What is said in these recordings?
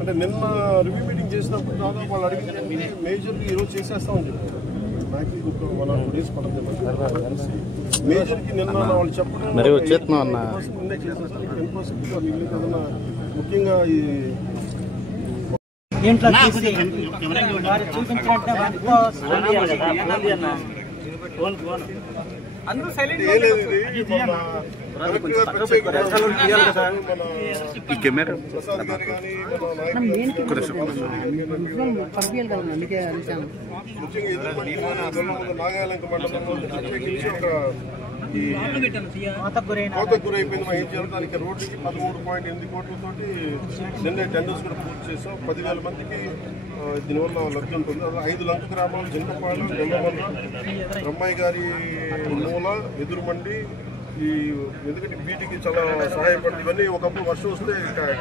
అంటే నిన్న review meeting చేసినప్పుడు దాదాపు వాళ్ళు అడిగిన మేజర్కి ఈరోజు చేసేస్తామని చెప్పారు. నాకు మన 2 days పడుతుంది. మేజర్కి నిన్న వాళ్ళు చెప్పడం నిన్నే చేసేస్తాం. 10% ఏదన్నా ముఖ్యంగా ఈ నాగాలంక మండలంలో ప్రత్యేకించి ఒక కోతకు గురైపోయింది. మా ఏం చేయాలి దానికి రోడ్డుకి 13.8 కోట్లతోటి నిన్నే టెండర్స్ కూడా పూర్తి చేసాం. 10,000 మందికి దీనివల్ల లబ్ధి ఉంటుంది. 5 లంక గ్రామాలు జిన్నపాలెం, గొల్లమల్ల, బ్రహ్మయ్య గారి మూల, ఎదురుమండి, ఈ ఎందుకంటే వీటికి చాలా సహాయపడుతుంది. ఇవన్నీ ఒకప్పుడు వర్షం వస్తే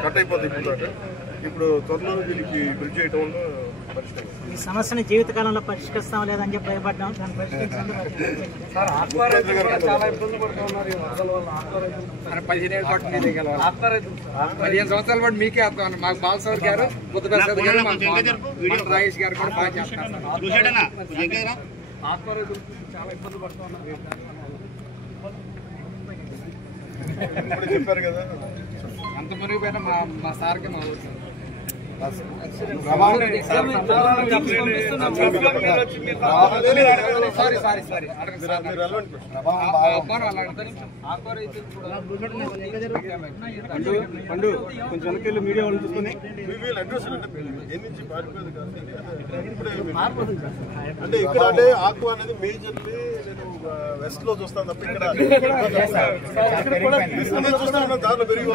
కట్ అయిపోతుంది. ఇప్పుడు త్వరలో దీనికి బ్రిడ్జ్ చేయడం వల్ల పరిష్కారం. ఈ సమస్యని జీవితకాలంలో పరిష్కరిస్తాం లేదని చెప్పి భయపడ్డాం. దాన్ని పరిష్కరించండి. 15 సంవత్సరాల పాటు మీకే వస్తాం. మాకు బాలసౌర్ గారు, బుద్ధప్రసాద్ గారు, రాజేష్ గారు కూడా బాగా చేస్తున్నారు. చాలా ఇబ్బంది పడుతున్నారు. చెప్పారు కదా అంత మునిగిపోయినా మా సార్కి మా కొంచెం వెనకెళ్ళి మీడియా వాళ్ళు చూసుకుని అంటే ఇక్కడ అంటే ఆకు అనేది మేజర్లీ నేను వెస్ట్ లో చూస్తాను తప్ప ఇక్కడ చూస్తాను దాంట్లో పెరిగి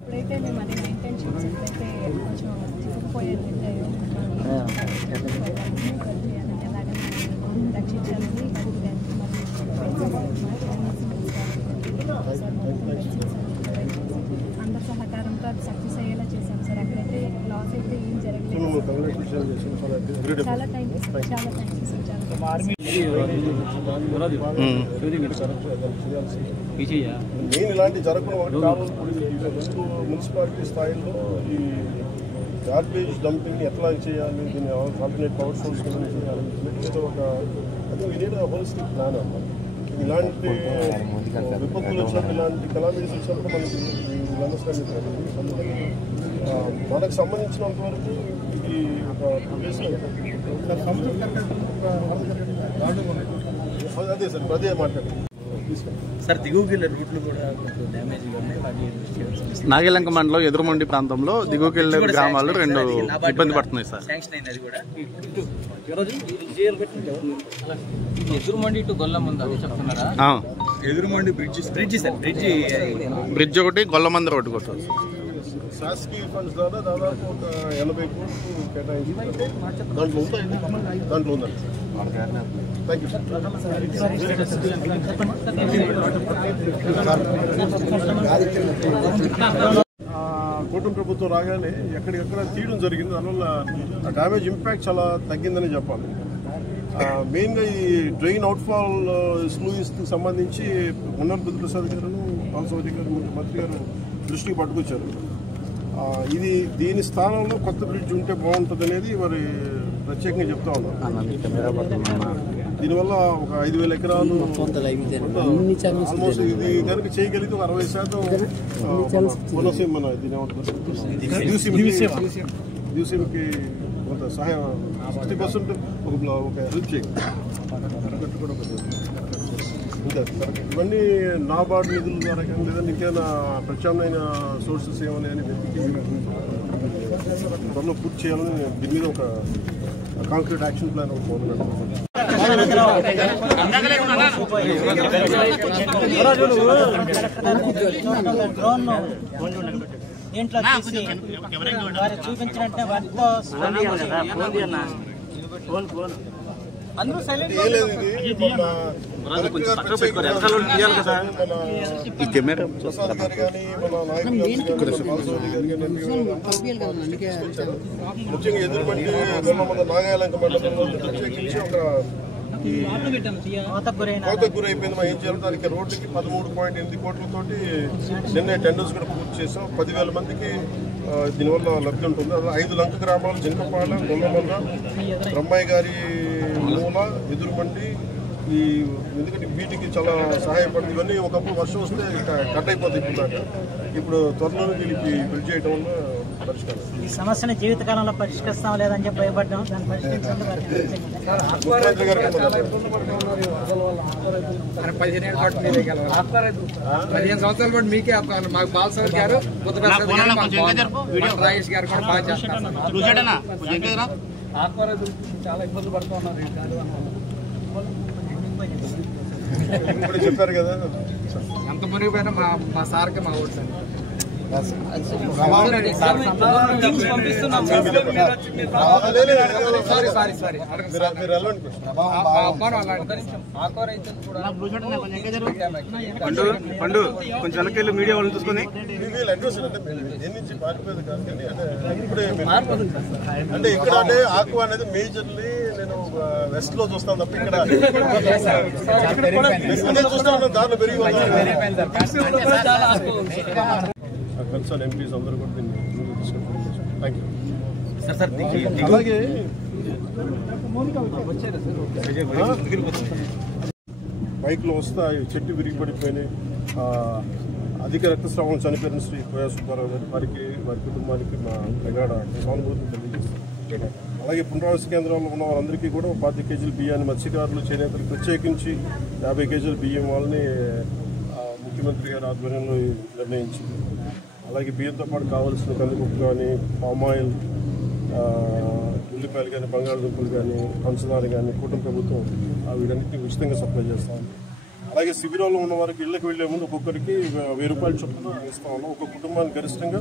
ఇప్పుడైతే మేము అన్ని ఇంటెన్షన్స్ ఎప్పుడైతే కొంచెం చిక్కుపోయేది ఎలాగ రక్షించాలని అందరి సహకారంతో అది సక్సెస్ అయ్యేలా చేశాం సార్. అక్కడైతే లాస్ అయితే ఏం జరగలేదు. చాలా థ్యాంక్స్ సార్. నేను ఇలాంటి జరగకుండా మున్సిపాలిటీ స్థాయిలో ఈ గార్బేజ్ డంపింగ్ ఎట్లా చేయాలి, దీన్ని ఆల్టర్నేట్ పవర్ సోర్స్ చేయాలి, ఒక అది హోలిస్టిక్ ప్లాన్ అన్నమాట. ఇలాంటి విపత్తులు వచ్చినప్పుడు, ఇలాంటి కలామిటీస్ వచ్చినప్పుడు మనకి అండర్స్టాండింగ్ మనకు సంబంధించినంత వరకు ఇది ఒక అదే సార్ అదే మాట్లాడారు సార్. దిగువకి వెళ్ళే రూట్లు కూడా కొంచెం డ్యామేజ్గా ఉన్నాయి. నాగలంక మండలం ఎదురుమండి ప్రాంతంలో దిగువకి వెళ్ళే గ్రామాలు 2 ఇబ్బంది పడుతున్నాయి సార్. శాంక్షన్ అయింది అది కూడా. ఎదురుమండి టు గొల్లమంది అది చెప్తున్నారా? ఎదురుమండి బ్రిడ్జి సార్. బ్రిడ్జ్ ఒకటి, గొల్లమంది రోడ్డు ఒకటి. శాసకీయ ఫండ్స్ ద్వారా దాదాపు ఒక 80 కోట్లు కేటాయించి దాంట్లో ఉందండి. Thank you sir. కూటమి ప్రభుత్వం రాగానే ఎక్కడికెక్కడ తీయడం జరిగింది. దానివల్ల ఆ డ్యామేజ్ ఇంపాక్ట్ చాలా తగ్గిందని చెప్పాలి. మెయిన్గా ఈ డ్రైన్ అవుట్ఫాల్ స్లూయిస్కి సంబంధించి మున్నర్ బుద్ధప్రసాద్ గారు, బాలసౌరి గారు, మంత్రి గారు దృష్టికి పట్టుకొచ్చారు. ఇది దీని స్థానంలో కొత్త బ్రిడ్జ్ ఉంటే బాగుంటుంది అనేది మరి ప్రత్యేకంగా చెప్తా ఉన్నారు. దీనివల్ల ఒక 5,000 ఎకరాలు ఆల్మోస్ట్ ఇది కనుక చేయగలిగితే ఒక 60% కోనసీమ మన దీని మ్యూజియంకి కొంత సహాయం 60% ఒక హెల్ప్ చేయగలరు. ఇవన్నీ నాబార్డు నిధుల ద్వారా కానీ లేదంటే ఇంకేమైనా ప్రత్యామ్నాయ సోర్సెస్ ఏమని అని వెతికి త్వరలో పూర్తి చేయాలని దీని మీద ఒక కాంక్రీట్ యాక్షన్ ప్లాన్ మొదలు పెడతాం. చూపించినట్టే వాటితో ముఖ్యంగా ఎదురుమండి నాగాలంక మండలంలో ప్రత్యేకించి ఒక కోతకు గురైపోయింది. ఏం చేయాలి దానికి రోడ్డుకి 13.8 కోట్లతోటి నిన్నే టెండర్స్ కూడా పూర్తి చేసాం. 10,000 మందికి దీనివల్ల లబ్ధి ఉంటుంది. అది 5 లంక గ్రామాలు జింకపాలెం, గొల్లమంద, బ్రహ్మయ్య గారి మూల, ఎదురుమండి. ఎందుకంటే వీటికి చాలా సహాయపడుతుంది. ఇవన్నీ ఒకప్పుడు వర్షం వస్తే కట్ అయిపోతాయి. ఇప్పుడు త్వరలో వీళ్ళకి బిల్డ్ చేయడం వల్ల పరిష్కారం. ఈ సమస్యను జీవితకాలంలో పరిష్కరిస్తాం లేదని చెప్పి భయపడ్డాం. దాన్ని పరిష్కరించండి. 15 సంవత్సరాల పాటు మీకే వస్తాను. మాకు బాలసాగర్ గారు, బుద్ధప్రసాద్ గారు, రాజేష్ గారు కూడా బాగా చేస్తారు. చాలా ఇబ్బంది పడుతున్నారు. ఇప్పుడు చెప్పారు కదా, ఎంత మునిగిపోయినా మా సార్కి మా ఓటు సార్. పండు కొంచెం వెనకెళ్ళి మీడియా వాళ్ళని చూసుకొని అంటే ఇక్కడ అంటే ఆక్వా అనేది మేజర్లీ నేను వెస్ట్ లో చూస్తాను తప్ప ఇక్కడ చూస్తా ఉన్నాను. దాంట్లో పెరిగి కన్సర్న్ ఎంపీస్ అందరూ కూడా దీన్ని థ్యాంక్ యూ. అలాగే బైక్లో వస్తా చెట్టు విరిగి పడిపోయినాయి. అధిక రక్తస్రావం చనిపోయిన శ్రీ కోయా సుబ్బారావు గారు, వారి కుటుంబానికి మా ప్రగాఢ సానుభూతిని తెలియజేస్తాం. అలాగే పునరావాస కేంద్రాల్లో ఉన్న వాళ్ళందరికీ కూడా 10 కేజీల బియ్యాన్ని మత్స్యకారులు, చేనేతలు ప్రత్యేకించి 50 కేజీల బియ్యం వాళ్ళని ముఖ్యమంత్రి గారి ఆధ్వర్యంలో నిర్ణయించింది. అలాగే బియ్యంతో పాటు కావాల్సిన కందిపప్పు కానీ, పామాయిల్, ఉల్లిపాయలు కానీ, బంగాళదుంపలు కానీ, పంచదార కానీ కూటమి ప్రభుత్వం వీటన్నిటిని ఉచితంగా సప్లై చేస్తాం. అలాగే శిబిరాల్లో ఉన్న వారికి ఇళ్లకు వెళ్లే ముందు ఒక్కొక్కరికి 1000 రూపాయల చొప్పున ఇస్తా ఉన్నాం. ఒక కుటుంబానికి గరిష్టంగా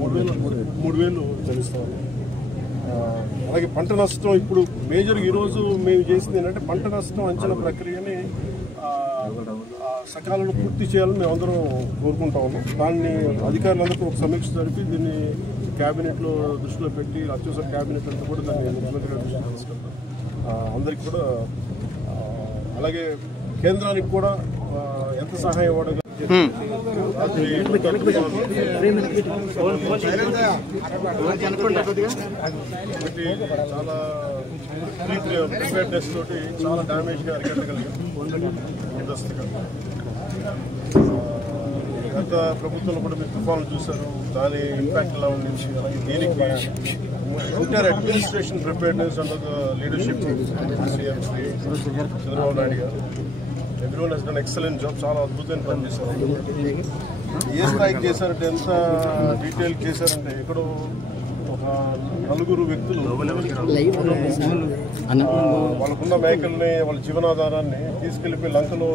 3,000 చెల్లిస్తా ఉన్నాం. అలాగే పంట నష్టం ఇప్పుడు మేజర్ ఈరోజు మేము చేసింది ఏంటంటే పంట నష్టం అంచనా ప్రక్రియని సకాలంలో పూర్తి చేయాలని మేము అందరం కోరుకుంటా ఉన్నాం. దాన్ని అధికారులందరికీ ఒక సమీక్ష జరిపి దీన్ని క్యాబినెట్లో దృష్టిలో పెట్టి అత్యవసర క్యాబినెట్ అంతా కూడా దాన్ని ముఖ్యమంత్రి గారి దృష్టిలో తీసుకెళ్తాం అందరికీ కూడా. అలాగే కేంద్రానికి కూడా ఎంత సహాయం ఇవ్వడం చాలా ప్రిపేర్నెస్ తోటి చాలా డ్యామేజ్గా అరికట్టగలిగాం. ముందస్తుగా గత ప్రభుత్వంలో కూడా మీరు తుఫాన్లు చూశారు, దాని ఇంపాక్ట్ ఎలా ఉండింది. అలాగే దీనికి entire administration preparedness under the leadership CM Shri Chandrababu Naidu గారు. Everyone he's done excellent job. చాలా అద్భుతమైన పని చేశారు. ఏ స్థాయికి చేశారంటే, ఎంత డీటెయిల్ చేశారంటే, ఎక్కడో ఒక 4 వ్యక్తులు వాళ్ళకున్న మేకల్ని, వాళ్ళ జీవనాధారాన్ని తీసుకెళ్లిపోయి లంకలో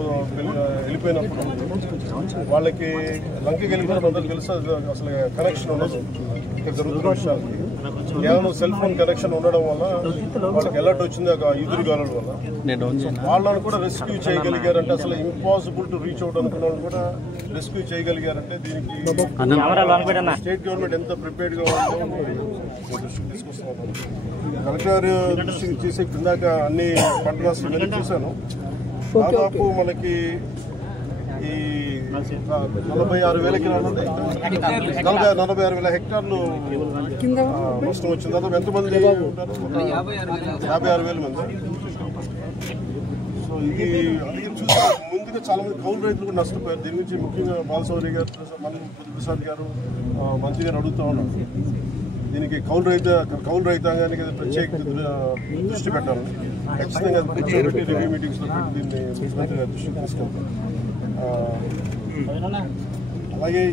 వెళ్ళిపోయినప్పుడు వాళ్ళకి లంకకి వెళ్ళిపోయిన అందరూ తెలుసు అసలు కనెక్షన్ ఉండదు. ఇక్కడ జరుగుతున్న విషయాలు కేవలం సెల్ ఫోన్ కనెక్షన్ ఉండడం వల్ల వాళ్ళకి అలర్ట్ వచ్చింది ఒక ఈదురుగాలుల వల్ల. వాళ్ళని కూడా రెస్క్యూ చేయగలిగారంటే, అసలు ఇంపాసిబుల్ టు రీచ్ అవుట్ అనుకున్న వాళ్ళు కూడా రెస్క్యూ చేయగలిగారంటే దీనికి స్టేట్ గవర్నమెంట్ ఎంత ప్రిపేర్డ్ గా ఉందో దృష్టికి తీసుకొస్తున్నాను. కలెక్టర్ దృష్టికి చేసే కిందాక అన్ని పంట నష్టాలు చూశాను. దాదాపు మనకి ఈ 46,000 ఎకరాలు 46,000 హెక్టార్లు నష్టం వచ్చింది. దాదాపు ఎంతమంది ఉంటారు? 56,000 మంది. సో ఇది అలాగే చూసా ముందుగా చాలా మంది కౌలు రైతులు కూడా నష్టపోయారు. దీని గురించి ముఖ్యంగా బాలశౌరి గారు, బుద్ధప్రసాద్ గారు, మంత్రి గారు అడుగుతూ ఉన్నారు. దీనికి కౌలు రైతాంగానికి ప్రత్యేక దృష్టి పెట్టాలని ఖచ్చితంగా రివ్యూ మీటింగ్స్ లో పెట్టి దీన్ని ముఖ్యమంత్రి గారి దృష్టికి తీసుకెళ్తాం. అలాగే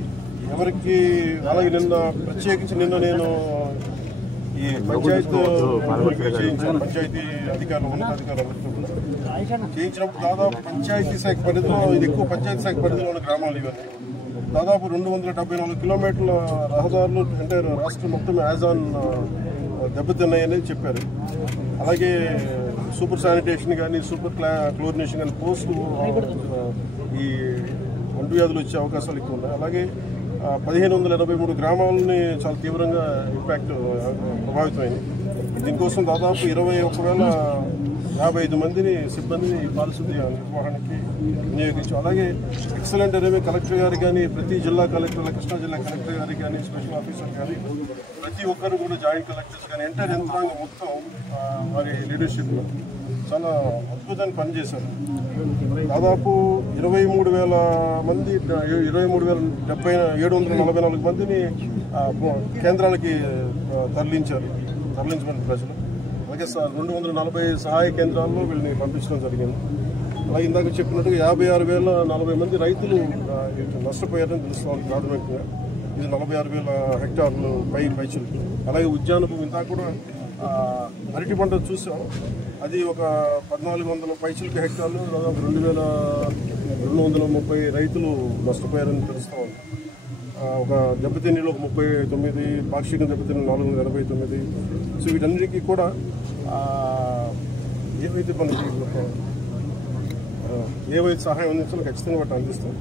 నిన్న ప్రత్యేకించి నేను ఈ పంచాయతీ అధికారులు ఉన్నతాధికారులు చేయించినప్పుడు దాదాపు పంచాయతీ శాఖ పరిధిలో, ఇది ఎక్కువ పంచాయతీ శాఖ పరిధిలో ఉన్న గ్రామాలు ఇవన్నీ. దాదాపు 274 కిలోమీటర్ల రహదారులు అంటే రాష్ట్రం మొత్తం యాజ్ ఆన్ దెబ్బతిన్నాయని చెప్పారు. అలాగే సూపర్ శానిటేషన్ కానీ సూపర్ క్లోరినేషన్ కానీ పోస్ట్ ఈ అంటు వ్యాధులు వచ్చే అవకాశాలు ఎక్కువ ఉన్నాయి. అలాగే 1583 గ్రామాలని చాలా తీవ్రంగా ఇంపాక్ట్ ప్రభావితమైంది. దీనికోసం దాదాపు 21,055 మందిని సిబ్బందిని పారిశుద్ధ్య నిర్వహణకి వినియోగించాం. అలాగే ఎక్సలెంట్ అనేవి కలెక్టర్ గారికి కానీ, ప్రతి జిల్లా కలెక్టర్, కృష్ణా జిల్లా కలెక్టర్ గారికి కానీ, స్పెషల్ ఆఫీసర్ కానీ, ప్రతి ఒక్కరు కూడా జాయింట్ కలెక్టర్స్ కానీ ఎంటైర్ యంత్రాంగం మొత్తం వారి లీడర్షిప్లో చాలా అద్భుతంగా పనిచేశారు. దాదాపు 23,744 మందిని కేంద్రాలకి తరలించమని ప్రజలు. అలాగే 240 సహాయ కేంద్రాల్లో వీళ్ళని పంపించడం జరిగింది. అలాగే ఇందాక చెప్పినట్టుగా 56,040 మంది రైతులు నష్టపోయారని తెలుసుకోవాలి. ప్రాథమికంగా ఇది 46,000 హెక్టార్లు పైచులు. అలాగే ఉద్యాన భూమి ఇందాక కూడా అరటి పంట చూసాం. అది ఒక 1,400 పైచులకి హెక్టార్లు, దాదాపు 2,230 రైతులు నష్టపోయారని తెలుసుకోవాలి. ఒక దెబ్బతిన్నీళ్ళు ఒక 39, పాక్షిక దెబ్బతిన్న 489. సో వీటన్నిటికీ కూడా ఏవైతే మనకి ఏవైతే సహాయం అందించాలో ఖచ్చితంగా వాటిని అందిస్తాం.